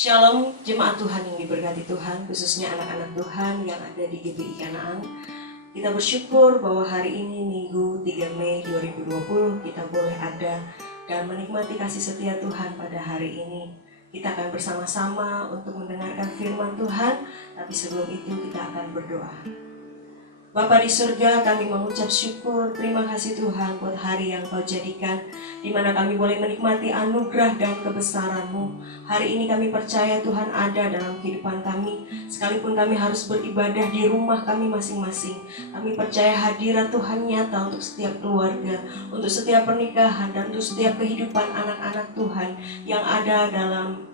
Shalom jemaat Tuhan yang diberkati Tuhan, khususnya anak-anak Tuhan yang ada di GBI Kanaan. Kita bersyukur bahwa hari ini Minggu 3 Mei 2020 kita boleh ada dan menikmati kasih setia Tuhan pada hari ini. Kita akan bersama-sama untuk mendengarkan firman Tuhan, tapi sebelum itu kita akan berdoa. Bapa di surga, kami mengucap syukur, terima kasih Tuhan buat hari yang Kau jadikan, di mana kami boleh menikmati anugerah dan kebesaran-Mu. Hari ini kami percaya Tuhan ada dalam kehidupan kami, sekalipun kami harus beribadah di rumah kami masing-masing. Kami percaya hadirat Tuhan nyata untuk setiap keluarga, untuk setiap pernikahan, dan untuk setiap kehidupan anak-anak Tuhan yang ada dalam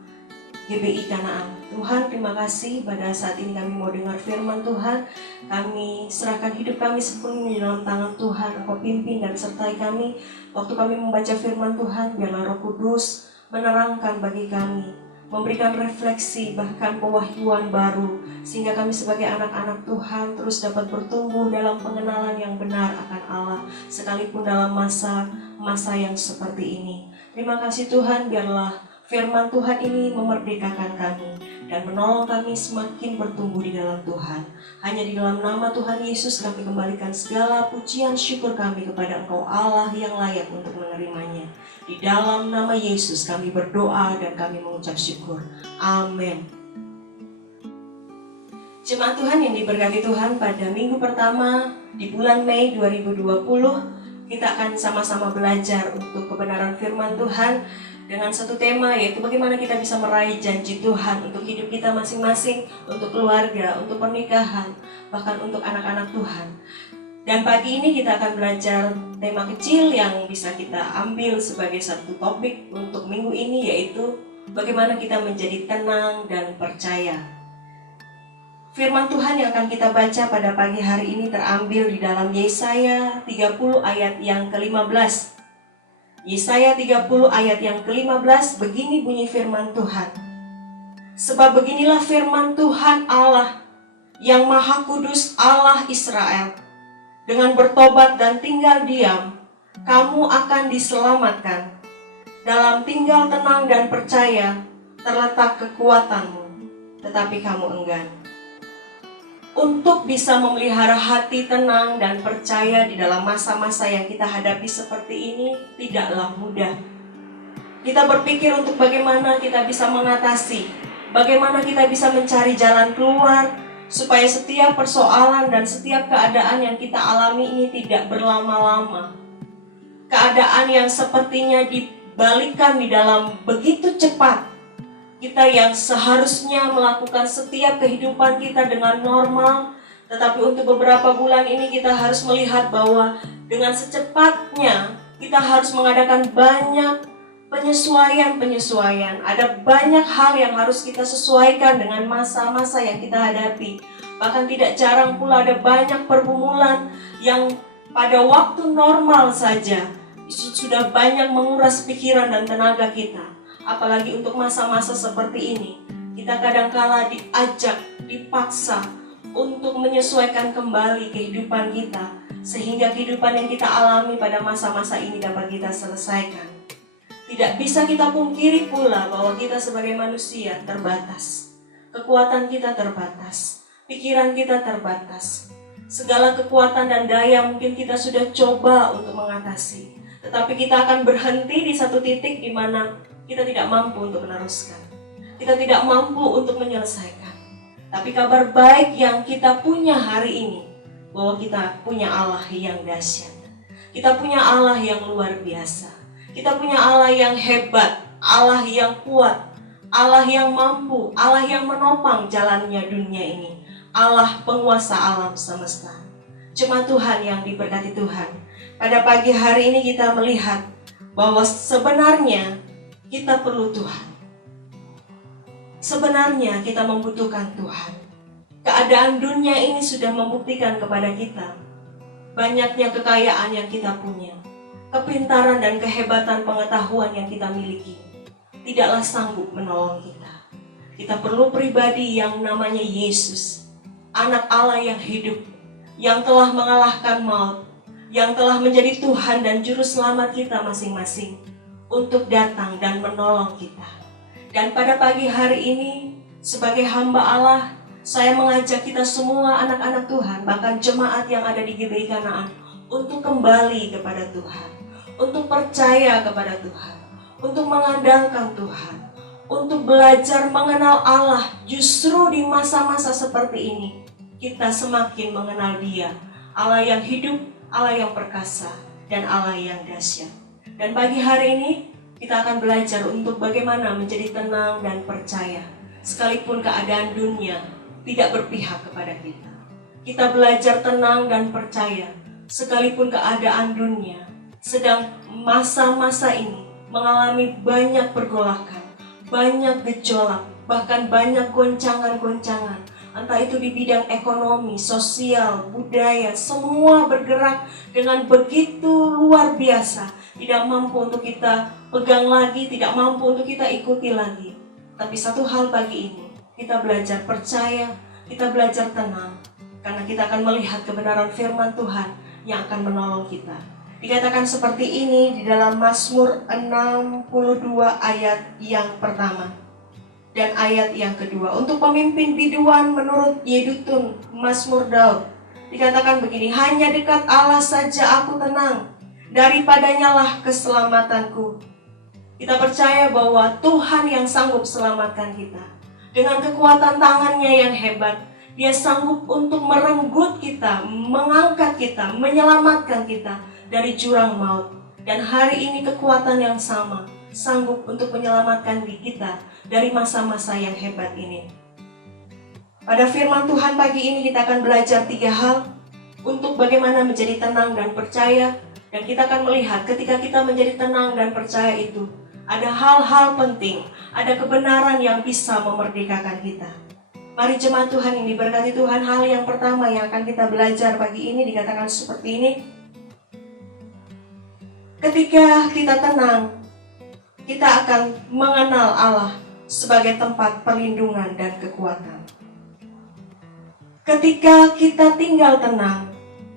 GBI Kanaan. Tuhan, terima kasih pada saat ini kami mau dengar firman Tuhan. Kami serahkan hidup kami sepenuhnya di dalam tangan Tuhan. Engkau pimpin dan sertai kami. Waktu kami membaca firman Tuhan, biarlah Roh Kudus menerangkan bagi kami, memberikan refleksi, bahkan pewahyuan baru, sehingga kami sebagai anak-anak Tuhan terus dapat bertumbuh dalam pengenalan yang benar akan Allah, sekalipun dalam masa yang seperti ini. Terima kasih Tuhan, biarlah firman Tuhan ini memerdekakan kami dan menolong kami semakin bertumbuh di dalam Tuhan. Hanya di dalam nama Tuhan Yesus kami kembalikan segala pujian syukur kami kepada Engkau Allah yang layak untuk menerimanya. Di dalam nama Yesus kami berdoa dan kami mengucap syukur. Amin. Jemaat Tuhan yang diberkati Tuhan, pada minggu pertama di bulan Mei 2020 kita akan sama-sama belajar untuk kebenaran firman Tuhan dengan satu tema, yaitu bagaimana kita bisa meraih janji Tuhan untuk hidup kita masing-masing, untuk keluarga, untuk pernikahan, bahkan untuk anak-anak Tuhan. Dan pagi ini kita akan belajar tema kecil yang bisa kita ambil sebagai satu topik untuk minggu ini, yaitu bagaimana kita menjadi tenang dan percaya. Firman Tuhan yang akan kita baca pada pagi hari ini terambil di dalam Yesaya 30 ayat yang ke-15. Yesaya 30 ayat yang ke-15, begini bunyi firman Tuhan. Sebab beginilah firman Tuhan Allah yang Maha Kudus, Allah Israel. Dengan bertobat dan tinggal diam, kamu akan diselamatkan. Dalam tinggal tenang dan percaya terletak kekuatanmu, tetapi kamu enggan. Untuk bisa memelihara hati tenang dan percaya di dalam masa-masa yang kita hadapi seperti ini tidaklah mudah. Kita berpikir untuk bagaimana kita bisa mengatasi, bagaimana kita bisa mencari jalan keluar, supaya setiap persoalan dan setiap keadaan yang kita alami ini tidak berlama-lama. Keadaan yang sepertinya dibalikan di dalam begitu cepat. Kita yang seharusnya melakukan setiap kehidupan kita dengan normal, tetapi untuk beberapa bulan ini kita harus melihat bahwa dengan secepatnya kita harus mengadakan banyak penyesuaian. Ada banyak hal yang harus kita sesuaikan dengan masa-masa yang kita hadapi. Bahkan tidak jarang pula ada banyak pergumulan yang pada waktu normal saja sudah banyak menguras pikiran dan tenaga kita. Apalagi untuk masa-masa seperti ini, kita kadangkala diajak, dipaksa untuk menyesuaikan kembali kehidupan kita, sehingga kehidupan yang kita alami pada masa-masa ini dapat kita selesaikan. Tidak bisa kita pungkiri pula bahwa kita sebagai manusia terbatas. Kekuatan kita terbatas, pikiran kita terbatas. Segala kekuatan dan daya mungkin kita sudah coba untuk mengatasi, tetapi kita akan berhenti di satu titik di mana kita tidak mampu untuk meneruskan. Kita tidak mampu untuk menyelesaikan. Tapi kabar baik yang kita punya hari ini, bahwa kita punya Allah yang dahsyat. Kita punya Allah yang luar biasa. Kita punya Allah yang hebat, Allah yang kuat, Allah yang mampu, Allah yang menopang jalannya dunia ini. Allah penguasa alam semesta. Jemaat Tuhan yang diberkati Tuhan, pada pagi hari ini kita melihat bahwa sebenarnya kita perlu Tuhan. Sebenarnya kita membutuhkan Tuhan. Keadaan dunia ini sudah membuktikan kepada kita banyaknya kekayaan yang kita punya, kepintaran dan kehebatan pengetahuan yang kita miliki tidaklah sanggup menolong kita. Kita perlu pribadi yang namanya Yesus, anak Allah yang hidup, yang telah mengalahkan maut, yang telah menjadi Tuhan dan Juru Selamat kita masing-masing, untuk datang dan menolong kita. Dan pada pagi hari ini, sebagai hamba Allah, saya mengajak kita semua anak-anak Tuhan, bahkan jemaat yang ada di GBI Kanaan, untuk kembali kepada Tuhan, untuk percaya kepada Tuhan, untuk mengandalkan Tuhan, untuk belajar mengenal Allah. Justru di masa-masa seperti ini, kita semakin mengenal Dia, Allah yang hidup, Allah yang perkasa, dan Allah yang dahsyat. Dan pagi hari ini, kita akan belajar untuk bagaimana menjadi tenang dan percaya, sekalipun keadaan dunia tidak berpihak kepada kita. Kita belajar tenang dan percaya, sekalipun keadaan dunia sedang masa-masa ini mengalami banyak pergolakan, banyak gejolak, bahkan banyak goncangan-goncangan. Entah itu di bidang ekonomi, sosial, budaya, semua bergerak dengan begitu luar biasa. Tidak mampu untuk kita pegang lagi, tidak mampu untuk kita ikuti lagi. Tapi satu hal pagi ini, kita belajar percaya, kita belajar tenang. Karena kita akan melihat kebenaran firman Tuhan yang akan menolong kita. Dikatakan seperti ini di dalam Mazmur 62 ayat yang pertama dan ayat yang kedua. Untuk pemimpin biduan menurut Yedutun, Mazmur Daud, dikatakan begini, hanya dekat Allah saja aku tenang, daripadanya lah keselamatanku. Kita percaya bahwa Tuhan yang sanggup selamatkan kita. Dengan kekuatan tangannya yang hebat, Dia sanggup untuk merenggut kita, mengangkat kita, menyelamatkan kita dari jurang maut. Dan hari ini kekuatan yang sama sanggup untuk menyelamatkan diri kita dari masa-masa yang hebat ini. Pada firman Tuhan pagi ini kita akan belajar 3 hal untuk bagaimana menjadi tenang dan percaya. Dan kita akan melihat ketika kita menjadi tenang dan percaya itu, ada hal-hal penting, ada kebenaran yang bisa memerdekakan kita. Mari jemaat Tuhan yang diberkati Tuhan, hal yang pertama yang akan kita belajar pagi ini dikatakan seperti ini. Ketika kita tenang, kita akan mengenal Allah sebagai tempat perlindungan dan kekuatan. Ketika kita tinggal tenang,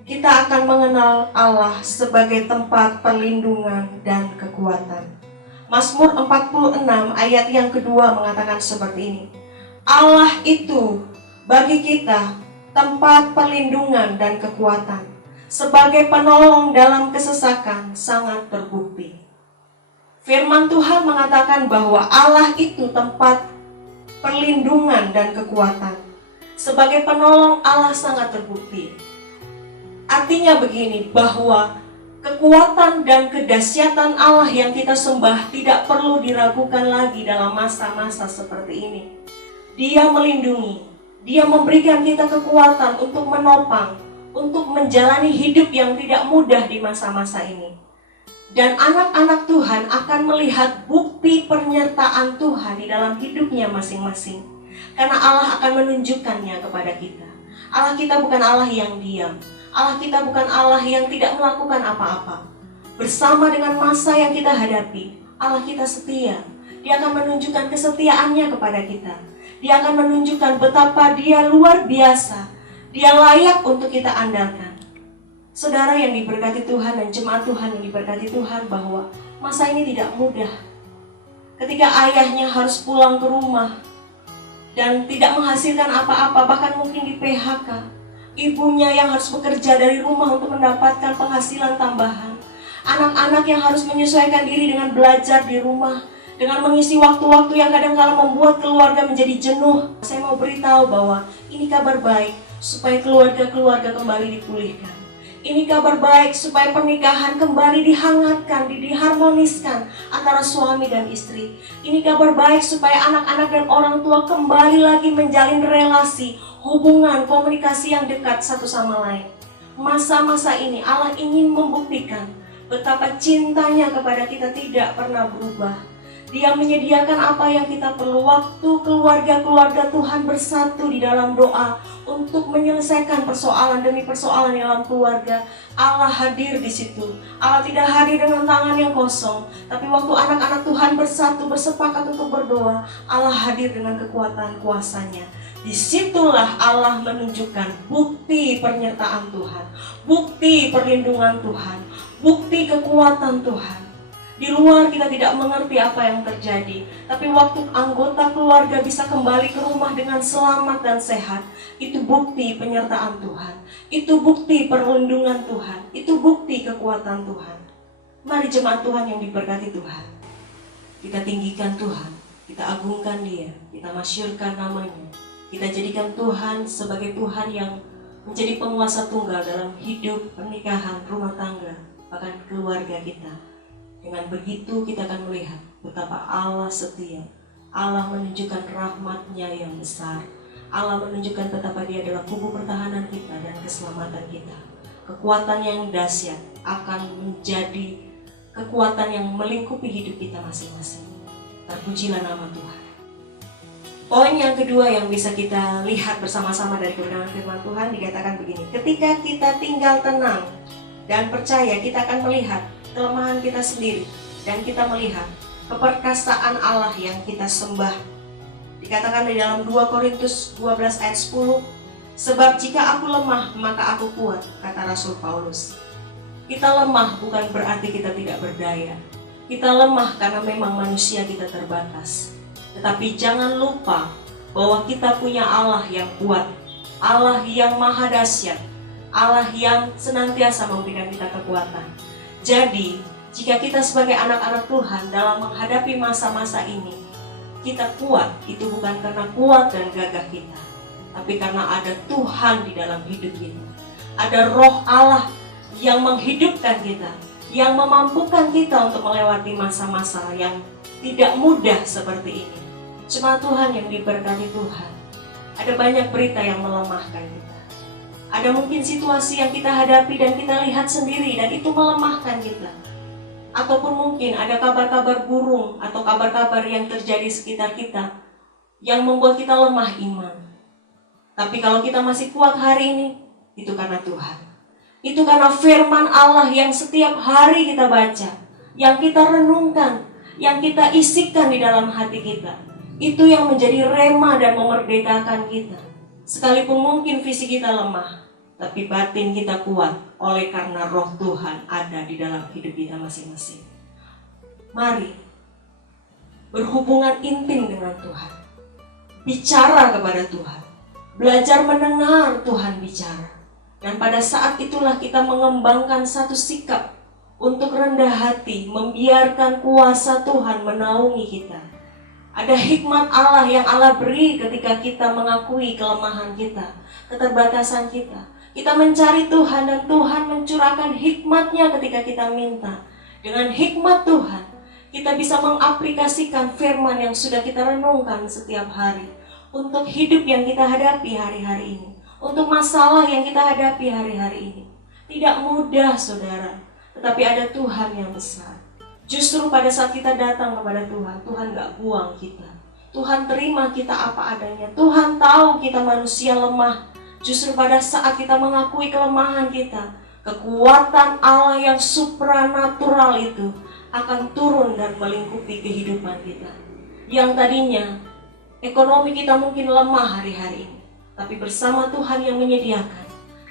kita akan mengenal Allah sebagai tempat perlindungan dan kekuatan. Mazmur 46 ayat yang kedua mengatakan seperti ini. Allah itu bagi kita tempat perlindungan dan kekuatan, sebagai penolong dalam kesesakan sangat terbukti. Firman Tuhan mengatakan bahwa Allah itu tempat perlindungan dan kekuatan. Sebagai penolong Allah sangat terbukti. Artinya begini, bahwa kekuatan dan kedahsyatan Allah yang kita sembah tidak perlu diragukan lagi dalam masa-masa seperti ini. Dia melindungi, Dia memberikan kita kekuatan untuk menopang, untuk menjalani hidup yang tidak mudah di masa-masa ini. Dan anak-anak Tuhan akan melihat bukti penyertaan Tuhan di dalam hidupnya masing-masing. Karena Allah akan menunjukkannya kepada kita. Allah kita bukan Allah yang diam. Allah kita bukan Allah yang tidak melakukan apa-apa. Bersama dengan masa yang kita hadapi, Allah kita setia. Dia akan menunjukkan kesetiaannya kepada kita. Dia akan menunjukkan betapa Dia luar biasa. Dia layak untuk kita andalkan. Saudara yang diberkati Tuhan dan jemaat Tuhan yang diberkati Tuhan, bahwa masa ini tidak mudah. Ketika ayahnya harus pulang ke rumah dan tidak menghasilkan apa-apa, bahkan mungkin di PHK. Ibunya yang harus bekerja dari rumah untuk mendapatkan penghasilan tambahan. Anak-anak yang harus menyesuaikan diri dengan belajar di rumah, dengan mengisi waktu-waktu yang kadang-kala membuat keluarga menjadi jenuh. Saya mau beritahu bahwa ini kabar baik supaya keluarga-keluarga kembali dipulihkan. Ini kabar baik supaya pernikahan kembali dihangatkan, diharmoniskan antara suami dan istri. Ini kabar baik supaya anak-anak dan orang tua kembali lagi menjalin relasi, hubungan, komunikasi yang dekat satu sama lain. Masa-masa ini Allah ingin membuktikan betapa cintanya kepada kita tidak pernah berubah. Dia menyediakan apa yang kita perlu. Waktu keluarga-keluarga Tuhan bersatu di dalam doa untuk menyelesaikan persoalan demi persoalan di dalam keluarga, Allah hadir di situ. Allah tidak hadir dengan tangan yang kosong, tapi waktu anak-anak Tuhan bersatu, bersepakat untuk berdoa, Allah hadir dengan kekuatan kuasanya. Disitulah Allah menunjukkan bukti penyertaan Tuhan, bukti perlindungan Tuhan, bukti kekuatan Tuhan. Di luar kita tidak mengerti apa yang terjadi, tapi waktu anggota keluarga bisa kembali ke rumah dengan selamat dan sehat, itu bukti penyertaan Tuhan, itu bukti perlindungan Tuhan, itu bukti kekuatan Tuhan. Mari jemaat Tuhan yang diberkati Tuhan, kita tinggikan Tuhan, kita agungkan Dia, kita masyurkan namanya, kita jadikan Tuhan sebagai Tuhan yang menjadi penguasa tunggal dalam hidup, pernikahan, rumah tangga, bahkan keluarga kita. Dengan begitu kita akan melihat betapa Allah setia, Allah menunjukkan rahmat-Nya yang besar, Allah menunjukkan betapa Dia adalah kubu pertahanan kita dan keselamatan kita. Kekuatan yang dahsyat akan menjadi kekuatan yang melingkupi hidup kita masing-masing. Terpujilah nama Tuhan. Poin yang kedua yang bisa kita lihat bersama-sama dari kebenaran firman Tuhan dikatakan begini: ketika kita tinggal tenang dan percaya, kita akan melihat kelemahan kita sendiri dan kita melihat keperkasaan Allah yang kita sembah. Dikatakan di dalam 2 Korintus 12 ayat 10, sebab jika aku lemah maka aku kuat, kata Rasul Paulus. Kita lemah bukan berarti kita tidak berdaya. Kita lemah karena memang manusia kita terbatas. Tetapi jangan lupa bahwa kita punya Allah yang kuat, Allah yang maha dahsyat, Allah yang senantiasa memberikan kita kekuatan. Jadi, jika kita sebagai anak-anak Tuhan dalam menghadapi masa-masa ini, kita kuat, itu bukan karena kuat dan gagah kita, tapi karena ada Tuhan di dalam hidup kita. Ada Roh Allah yang menghidupkan kita, yang memampukan kita untuk melewati masa-masa yang tidak mudah seperti ini. Jemaat Tuhan yang diberkati Tuhan, ada banyak berita yang melemahkan kita. Ada mungkin situasi yang kita hadapi dan kita lihat sendiri dan itu melemahkan kita. Ataupun mungkin ada kabar-kabar burung atau kabar-kabar yang terjadi sekitar kita yang membuat kita lemah iman. Tapi kalau kita masih kuat hari ini, itu karena Tuhan. Itu karena firman Allah yang setiap hari kita baca, yang kita renungkan, yang kita isikan di dalam hati kita. Itu yang menjadi rema dan memerdekakan kita. Sekalipun mungkin fisik kita lemah, tapi batin kita kuat oleh karena Roh Tuhan ada di dalam hidup kita masing-masing. Mari berhubungan intim dengan Tuhan, bicara kepada Tuhan, belajar mendengar Tuhan bicara. Dan pada saat itulah kita mengembangkan satu sikap untuk rendah hati, membiarkan kuasa Tuhan menaungi kita. Ada hikmat Allah yang Allah beri ketika kita mengakui kelemahan kita, keterbatasan kita. Kita mencari Tuhan dan Tuhan mencurahkan hikmat-Nya ketika kita minta. Dengan hikmat Tuhan, kita bisa mengaplikasikan firman yang sudah kita renungkan setiap hari untuk hidup yang kita hadapi hari-hari ini, untuk masalah yang kita hadapi hari-hari ini. Tidak mudah, saudara, tetapi ada Tuhan yang besar. Justru pada saat kita datang kepada Tuhan, Tuhan gak buang kita. Tuhan terima kita apa adanya. Tuhan tahu kita manusia lemah. Justru pada saat kita mengakui kelemahan kita, kekuatan Allah yang supranatural itu akan turun dan melingkupi kehidupan kita. Yang tadinya ekonomi kita mungkin lemah hari-hari ini, tapi bersama Tuhan yang menyediakan,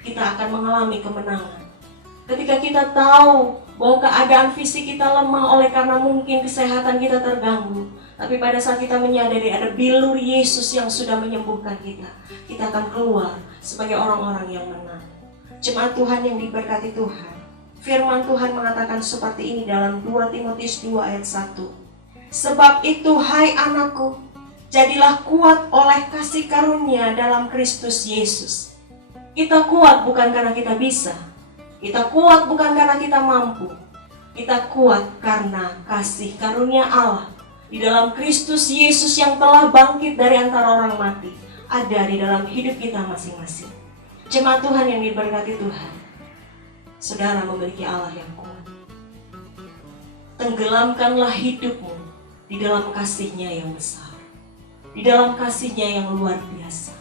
kita akan mengalami kemenangan. Ketika kita tahu bahwa keadaan fisik kita lemah oleh karena mungkin kesehatan kita terganggu, tapi pada saat kita menyadari ada bilur Yesus yang sudah menyembuhkan kita, kita akan keluar sebagai orang-orang yang menang. Jemaat Tuhan yang diberkati Tuhan, firman Tuhan mengatakan seperti ini dalam 2 Timotius 2 ayat 1. Sebab itu, hai anakku, jadilah kuat oleh kasih karunia dalam Kristus Yesus. Kita kuat bukan karena kita bisa. Kita kuat bukan karena kita mampu. Kita kuat karena kasih karunia Allah di dalam Kristus Yesus yang telah bangkit dari antara orang mati ada di dalam hidup kita masing-masing. Jemaat Tuhan yang diberkati Tuhan, saudara memiliki Allah yang kuat. Tenggelamkanlah hidupmu di dalam kasih-Nya yang besar, di dalam kasih-Nya yang luar biasa.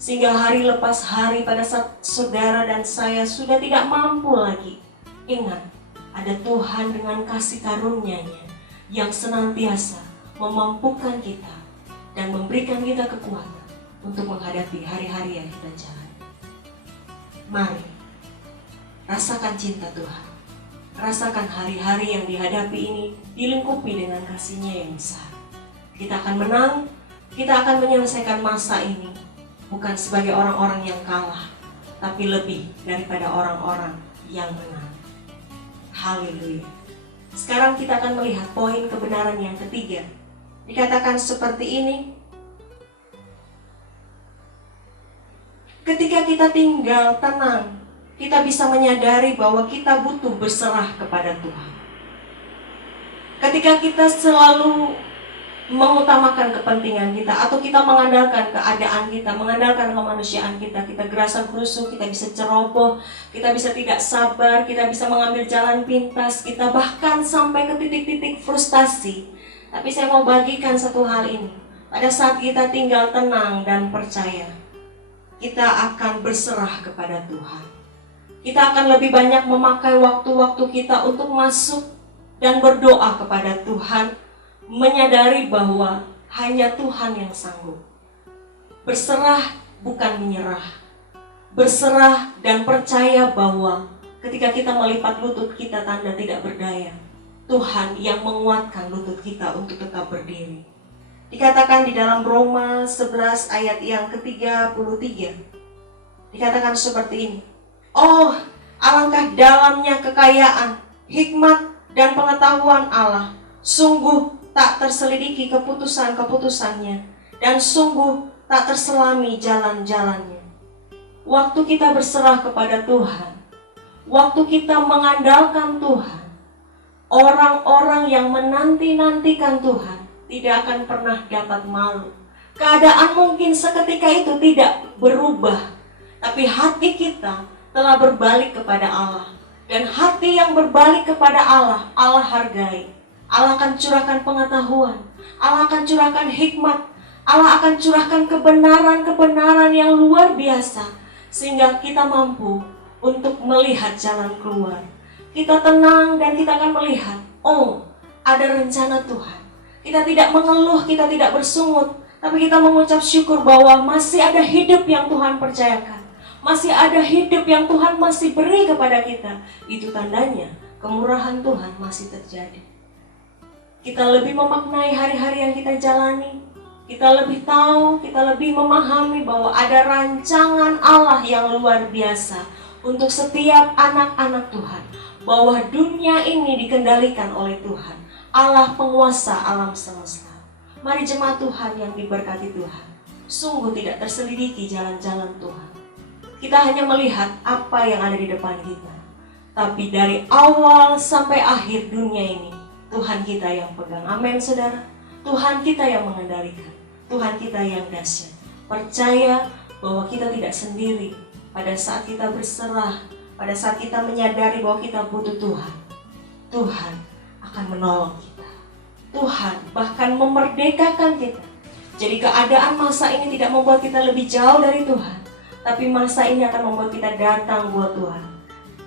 Sehingga hari lepas hari pada saat saudara dan saya sudah tidak mampu lagi, ingat, ada Tuhan dengan kasih karunia-Nya yang senantiasa memampukan kita dan memberikan kita kekuatan untuk menghadapi hari-hari yang kita jalani. Mari, rasakan cinta Tuhan, rasakan hari-hari yang dihadapi ini dilingkupi dengan kasih-Nya yang besar. Kita akan menang, kita akan menyelesaikan masa ini bukan sebagai orang-orang yang kalah, tapi lebih daripada orang-orang yang menang. Haleluya. Sekarang kita akan melihat poin kebenaran yang ketiga. Dikatakan seperti ini, ketika kita tinggal tenang, kita bisa menyadari bahwa kita butuh berserah kepada Tuhan. Ketika kita selalu mengutamakan kepentingan kita, atau kita mengandalkan keadaan kita, mengandalkan kemanusiaan kita, kita gerasa gerusu, kita bisa ceroboh, kita bisa tidak sabar, kita bisa mengambil jalan pintas, kita bahkan sampai ke titik-titik frustasi. Tapi saya mau bagikan satu hal ini. Pada saat kita tinggal tenang dan percaya, kita akan berserah kepada Tuhan. Kita akan lebih banyak memakai waktu-waktu kita untuk masuk dan berdoa kepada Tuhan, menyadari bahwa hanya Tuhan yang sanggup. Berserah bukan menyerah. Berserah dan percaya bahwa ketika kita melipat lutut kita tanda tidak berdaya, Tuhan yang menguatkan lutut kita untuk tetap berdiri. Dikatakan di dalam Roma 11 ayat yang ke-33. Dikatakan seperti ini. Oh, alangkah dalamnya kekayaan, hikmat dan pengetahuan Allah. Sungguh tak terselidiki keputusan-keputusannya, dan sungguh tak terselami jalan-jalannya. Waktu kita berserah kepada Tuhan, waktu kita mengandalkan Tuhan, orang-orang yang menanti-nantikan Tuhan tidak akan pernah dapat malu. Keadaan mungkin seketika itu tidak berubah, tapi hati kita telah berbalik kepada Allah. Dan hati yang berbalik kepada Allah, Allah hargai. Allah akan curahkan pengetahuan, Allah akan curahkan hikmat, Allah akan curahkan kebenaran-kebenaran yang luar biasa, sehingga kita mampu untuk melihat jalan keluar. Kita tenang dan kita akan melihat, oh, ada rencana Tuhan. Kita tidak mengeluh, kita tidak bersungut, tapi kita mengucap syukur bahwa masih ada hidup yang Tuhan percayakan. Masih ada hidup yang Tuhan masih beri kepada kita. Itu tandanya kemurahan Tuhan masih terjadi. Kita lebih memaknai hari-hari yang kita jalani. Kita lebih tahu, kita lebih memahami bahwa ada rancangan Allah yang luar biasa untuk setiap anak-anak Tuhan. Bahwa dunia ini dikendalikan oleh Tuhan, Allah penguasa alam semesta. Mari jemaat Tuhan yang diberkati Tuhan, sungguh tidak terselidiki jalan-jalan Tuhan. Kita hanya melihat apa yang ada di depan kita, tapi dari awal sampai akhir dunia ini Tuhan kita yang pegang. Amin, saudara. Tuhan kita yang mengendalikan. Tuhan kita yang dahsyat. Percaya bahwa kita tidak sendiri. Pada saat kita berserah, pada saat kita menyadari bahwa kita butuh Tuhan, Tuhan akan menolong kita. Tuhan bahkan memerdekakan kita. Jadi keadaan masa ini tidak membuat kita lebih jauh dari Tuhan, tapi masa ini akan membuat kita datang buat Tuhan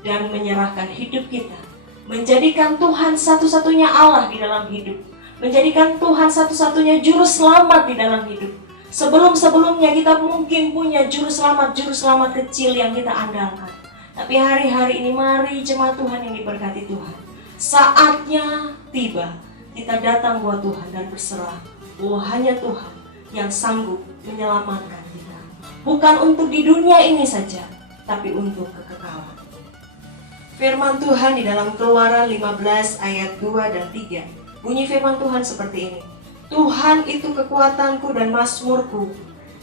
dan menyerahkan hidup kita, menjadikan Tuhan satu-satunya Allah di dalam hidup, menjadikan Tuhan satu-satunya juru selamat di dalam hidup. Sebelum-sebelumnya kita mungkin punya juru selamat kecil yang kita andalkan. Tapi hari-hari ini mari jemaat Tuhan yang diberkati Tuhan, saatnya tiba kita datang buat Tuhan dan berserah bahwa hanya Tuhan yang sanggup menyelamatkan kita. Bukan untuk di dunia ini saja, tapi untuk kekekalan. Firman Tuhan di dalam Keluaran 15 ayat 2 dan 3. Bunyi firman Tuhan seperti ini. Tuhan itu kekuatanku dan mazmurku.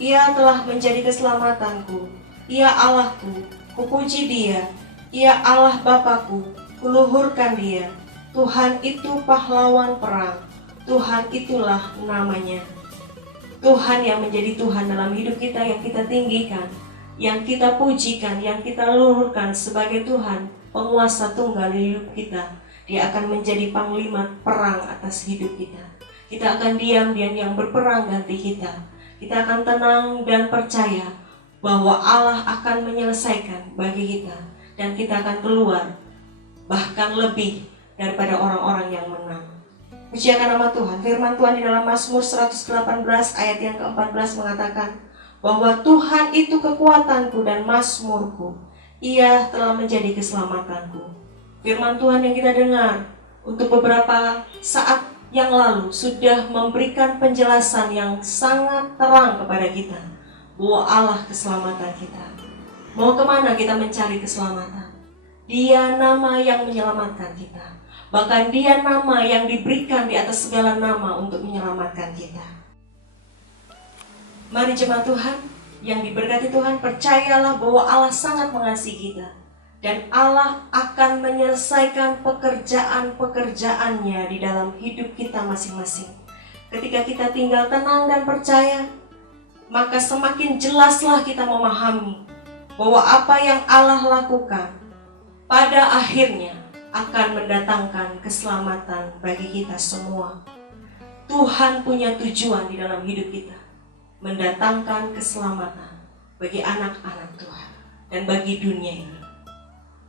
Ia telah menjadi keselamatanku. Ia Allahku, kupuji Dia. Ia Allah Bapakku, kuluhurkan Dia. Tuhan itu pahlawan perang. Tuhan itulah namanya. Tuhan yang menjadi Tuhan dalam hidup kita, yang kita tinggikan, yang kita pujikan, yang kita luhurkan sebagai Tuhan, penguasa tunggal di hidup kita. Dia akan menjadi panglima perang atas hidup kita. Kita akan diam dan yang berperang ganti kita. Kita akan tenang dan percaya bahwa Allah akan menyelesaikan bagi kita. Dan kita akan keluar bahkan lebih daripada orang-orang yang menang. Pujiakan nama Tuhan. Firman Tuhan di dalam Mazmur 118 ayat yang ke-14 mengatakan bahwa Tuhan itu kekuatanku dan mazmurku. Ia telah menjadi keselamatanku. Firman Tuhan yang kita dengar untuk beberapa saat yang lalu sudah memberikan penjelasan yang sangat terang kepada kita bahwa Allah keselamatan kita. Mau kemana kita mencari keselamatan? Dia nama yang menyelamatkan kita. Bahkan Dia nama yang diberikan di atas segala nama untuk menyelamatkan kita. Mari jemaat Tuhan yang diberkati Tuhan, percayalah bahwa Allah sangat mengasihi kita. Dan Allah akan menyelesaikan pekerjaan-pekerjaannya di dalam hidup kita masing-masing. Ketika kita tinggal tenang dan percaya, maka semakin jelaslah kita memahami bahwa apa yang Allah lakukan pada akhirnya akan mendatangkan keselamatan bagi kita semua. Tuhan punya tujuan di dalam hidup kita, mendatangkan keselamatan bagi anak-anak Tuhan dan bagi dunia ini.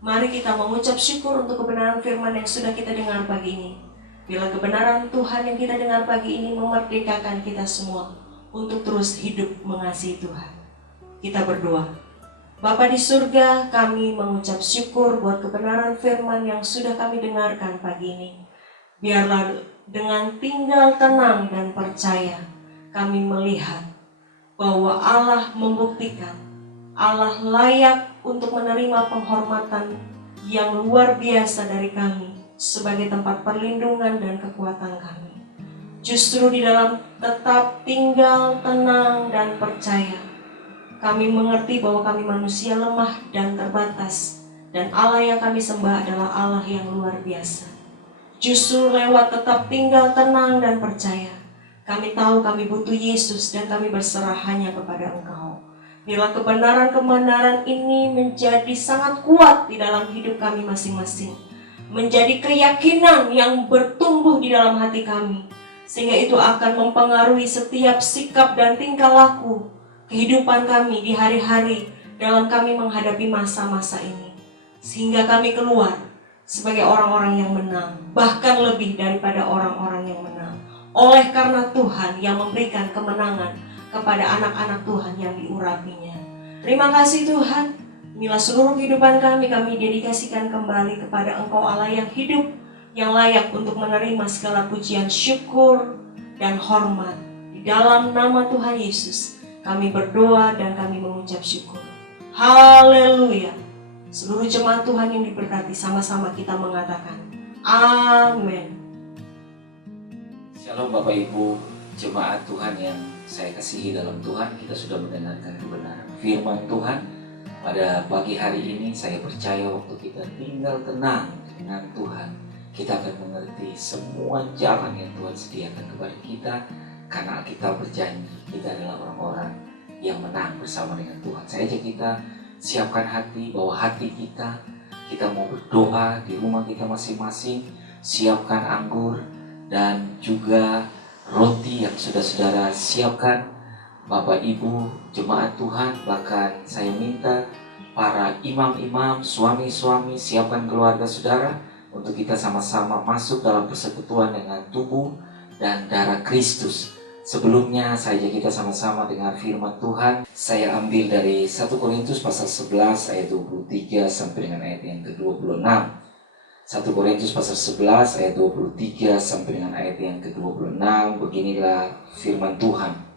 Mari kita mengucap syukur untuk kebenaran firman yang sudah kita dengar pagi ini. Bila kebenaran Tuhan yang kita dengar pagi ini memerdekakan kita semua untuk terus hidup mengasihi Tuhan. Kita berdoa. Bapa di surga, kami mengucap syukur buat kebenaran firman yang sudah kami dengarkan pagi ini. Biarlah dengan tinggal tenang dan percaya, kami melihat bahwa Allah membuktikan, Allah layak untuk menerima penghormatan yang luar biasa dari kami sebagai tempat perlindungan dan kekuatan kami. Justru di dalam tetap tinggal tenang dan percaya, kami mengerti bahwa kami manusia lemah dan terbatas, dan Allah yang kami sembah adalah Allah yang luar biasa. Justru lewat tetap tinggal tenang dan percaya, kami tahu kami butuh Yesus dan kami berserah hanya kepada Engkau. Bila kebenaran-kebenaran ini menjadi sangat kuat di dalam hidup kami masing-masing, menjadi keyakinan yang bertumbuh di dalam hati kami, sehingga itu akan mempengaruhi setiap sikap dan tingkah laku kehidupan kami di hari-hari dalam kami menghadapi masa-masa ini, sehingga kami keluar sebagai orang-orang yang menang, bahkan lebih daripada orang-orang yang menang, oleh karena Tuhan yang memberikan kemenangan kepada anak-anak Tuhan yang diurapinya. Terima kasih Tuhan. Inilah seluruh kehidupan kami dedikasikan kembali kepada Engkau Allah yang hidup, yang layak untuk menerima segala pujian, syukur, dan hormat. Di dalam nama Tuhan Yesus, kami berdoa dan kami mengucap syukur. Haleluya. Seluruh jemaat Tuhan yang diberkati, sama-sama kita mengatakan, amin. Shalom Bapak Ibu, jemaat Tuhan yang saya kasihi dalam Tuhan. Kita sudah mendengarkan kebenaran firman Tuhan pada pagi hari ini. Saya percaya waktu kita tinggal tenang dengan Tuhan, kita akan mengerti semua jalan yang Tuhan sediakan kepada kita, karena kita berjanji kita adalah orang-orang yang menang bersama dengan Tuhan. Saya ajak kita siapkan hati, bawa hati kita mau berdoa di rumah kita masing-masing. Siapkan anggur dan juga roti yang sudah saudara siapkan. Bapak Ibu jemaat Tuhan, bahkan saya minta para imam-imam, suami-suami, siapkan keluarga saudara untuk kita sama-sama masuk dalam persekutuan dengan tubuh dan darah Kristus. Sebelumnya saya ajak kita sama-sama dengar firman Tuhan. Saya ambil dari 1 Korintus pasal 11 ayat 23 sampai dengan ayat yang ke-26. 1 Korintus pasal 11 ayat 23 sampai dengan ayat yang ke-26. Beginilah firman Tuhan.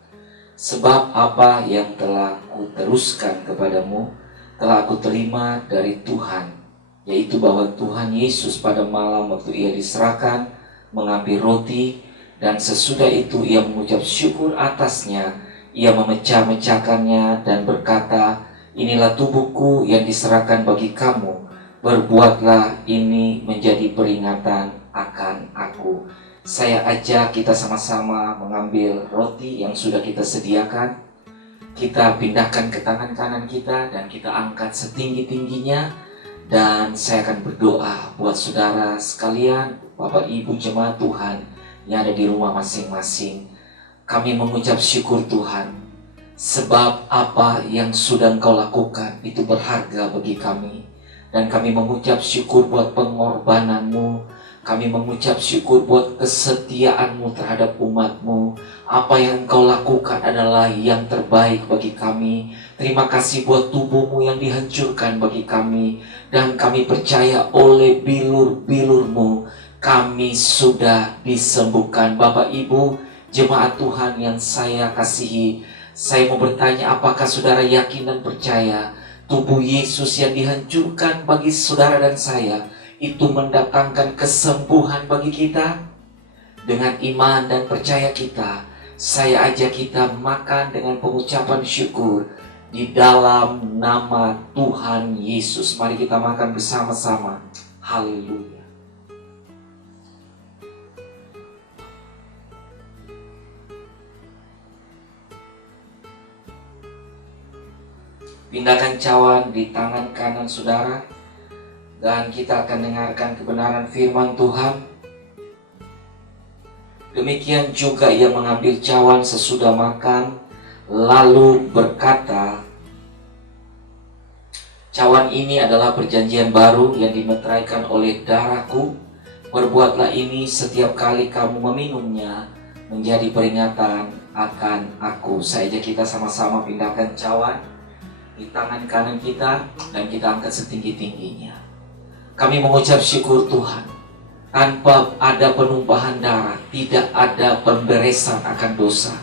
Sebab apa yang telah kuteruskan kepadamu telah aku terima dari Tuhan, yaitu bahwa Tuhan Yesus pada malam waktu ia diserahkan mengambil roti, dan sesudah itu ia mengucap syukur atasnya, ia memecah-mecahkannya dan berkata, inilah tubuhku yang diserahkan bagi kamu. Berbuatlah ini menjadi peringatan akan aku. Saya ajak kita sama-sama mengambil roti yang sudah kita sediakan. Kita pindahkan ke tangan kanan kita dan kita angkat setinggi-tingginya. Dan saya akan berdoa buat saudara sekalian, Bapak Ibu jemaat Tuhan yang ada di rumah masing-masing. Kami mengucap syukur Tuhan, sebab apa yang sudah Engkau lakukan itu berharga bagi kami. Dan kami mengucap syukur buat pengorbanan-Mu. Kami mengucap syukur buat kesetiaan-Mu terhadap umat-Mu. Apa yang Engkau lakukan adalah yang terbaik bagi kami. Terima kasih buat tubuh-Mu yang dihancurkan bagi kami. Dan kami percaya oleh bilur-bilur-Mu kami sudah disembuhkan. Bapak Ibu, jemaat Tuhan yang saya kasihi, saya mau bertanya, apakah saudara yakin dan percaya tubuh Yesus yang dihancurkan bagi saudara dan saya itu mendatangkan kesembuhan bagi kita? Dengan iman dan percaya kita, saya ajak kita makan dengan pengucapan syukur di dalam nama Tuhan Yesus. Mari kita makan bersama-sama. Haleluya. Pindahkan cawan di tangan kanan saudara, dan kita akan dengarkan kebenaran firman Tuhan. Demikian juga ia mengambil cawan sesudah makan, lalu berkata, "Cawan ini adalah perjanjian baru yang dimeteraikan oleh darahku. Perbuatlah ini setiap kali kamu meminumnya, menjadi peringatan akan aku." Saja kita sama-sama pindahkan cawan di tangan kanan kita dan kita angkat setinggi-tingginya. Kami mengucap syukur Tuhan. Tanpa ada penumpahan darah, tidak ada pemberesan akan dosa,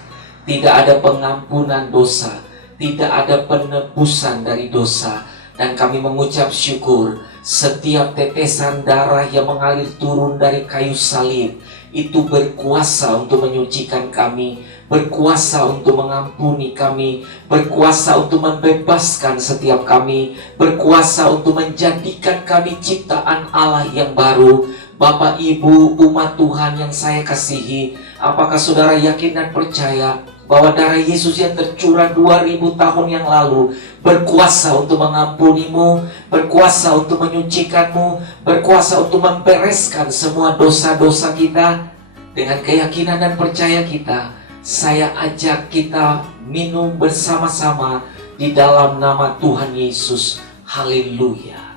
tidak ada pengampunan dosa, tidak ada penebusan dari dosa. Dan kami mengucap syukur, setiap tetesan darah yang mengalir turun dari kayu salib itu berkuasa untuk menyucikan kami, berkuasa untuk mengampuni kami, berkuasa untuk membebaskan setiap kami, berkuasa untuk menjadikan kami ciptaan Allah yang baru. Bapak, Ibu, umat Tuhan yang saya kasihi, apakah saudara yakin dan percaya bahwa darah Yesus yang tercurah 2000 tahun yang lalu berkuasa untuk mengampunimu, berkuasa untuk menyucikanmu, berkuasa untuk membereskan semua dosa-dosa kita? Dengan keyakinan dan percaya kita, saya ajak kita minum bersama-sama di dalam nama Tuhan Yesus. Haleluya.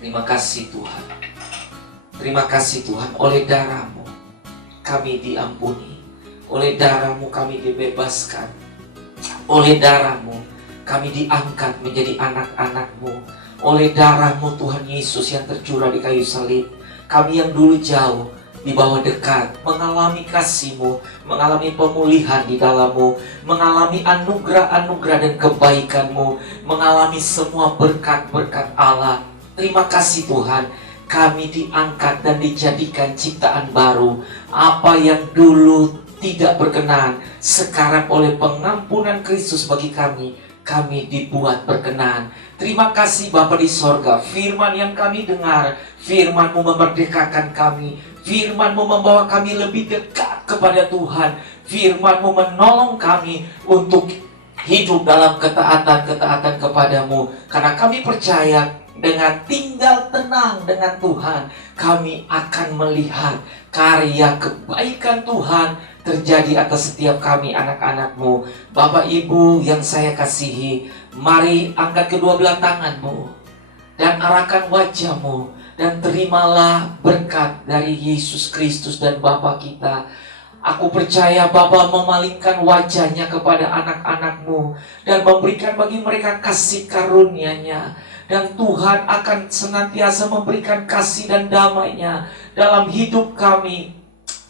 Terima kasih Tuhan. Terima kasih Tuhan, oleh darah-Mu kami diampuni, oleh darah-Mu kami dibebaskan, oleh darah-Mu kami diangkat menjadi anak-anak-Mu, oleh darah-Mu Tuhan Yesus yang tercurah di kayu salib. Kami yang dulu jauh dibawa dekat, mengalami kasih-Mu, mengalami pemulihan di dalam-Mu, mengalami anugerah-anugerah dan kebaikan-Mu, mengalami semua berkat-berkat Allah. Terima kasih Tuhan, kami diangkat dan dijadikan ciptaan baru. Apa yang dulu tidak berkenan, sekarang oleh pengampunan Kristus bagi kami dibuat berkenan. Terima kasih Bapa di sorga, firman yang kami dengar, firman-Mu memerdekakan kami, firman-Mu membawa kami lebih dekat kepada Tuhan, firman-Mu menolong kami untuk hidup dalam ketaatan-ketaatan kepadamu. Karena kami percaya dengan tinggal tenang dengan Tuhan, kami akan melihat karya kebaikan Tuhan terjadi atas setiap kami anak-anak-Mu. Bapak Ibu yang saya kasihi, mari angkat kedua belah tangan-Mu dan arahkan wajah-Mu dan terimalah berkat dari Yesus Kristus dan Bapa kita. Aku percaya Bapa memalingkan wajahnya kepada anak-anak-Mu dan memberikan bagi mereka kasih karunia-Nya. Dan Tuhan akan senantiasa memberikan kasih dan damai-Nya dalam hidup kami.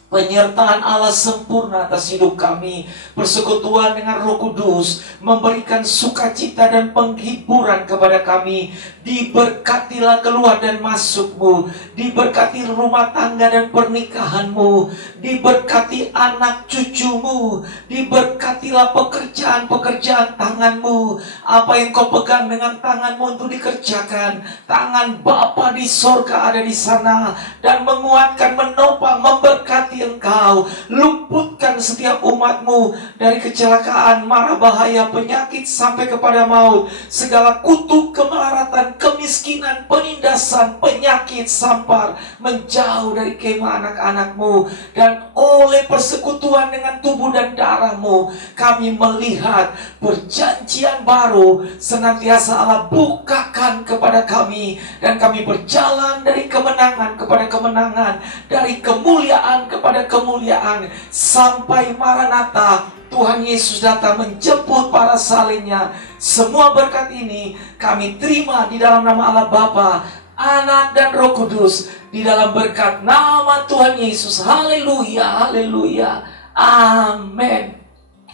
Penyertaan Allah sempurna atas hidup kami, persekutuan dengan Roh Kudus memberikan sukacita dan penghiburan kepada kami. Diberkatilah keluar dan masuk-Mu, diberkati rumah tangga dan pernikahan-Mu, diberkati anak cucu-Mu, diberkatilah pekerjaan-pekerjaan tangan-Mu. Apa yang Kau pegang dengan tangan-Mu untuk dikerjakan, tangan Bapa di sorga ada di sana dan menguatkan, menopang, memberkati memberkati Engkau. Luputkan setiap umat-Mu dari kecelakaan, mara bahaya, penyakit sampai kepada maut. Segala kutuk, kemelaratan, kemiskinan, penindasan, penyakit, sampar menjauh dari kemah anak-anak-Mu. Dan oleh persekutuan dengan tubuh dan darah-Mu, kami melihat perjanjian baru senantiasa Allah bukakan kepada kami. Dan kami berjalan dari kemenangan kepada kemenangan, dari kemuliaan kepada kemuliaan, sampai Maranatha, Tuhan Yesus datang menjemput para salinnya. Semua berkat ini kami terima di dalam nama Allah Bapa, Anak dan Roh Kudus, di dalam berkat nama Tuhan Yesus. Haleluya, haleluya, amin.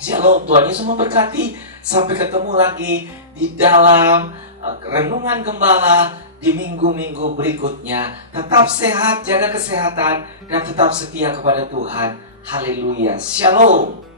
Shalom, Tuhan Yesus memberkati. Sampai ketemu lagi di dalam renungan gembala di minggu-minggu berikutnya. Tetap sehat, jaga kesehatan, dan tetap setia kepada Tuhan. Haleluya, shalom.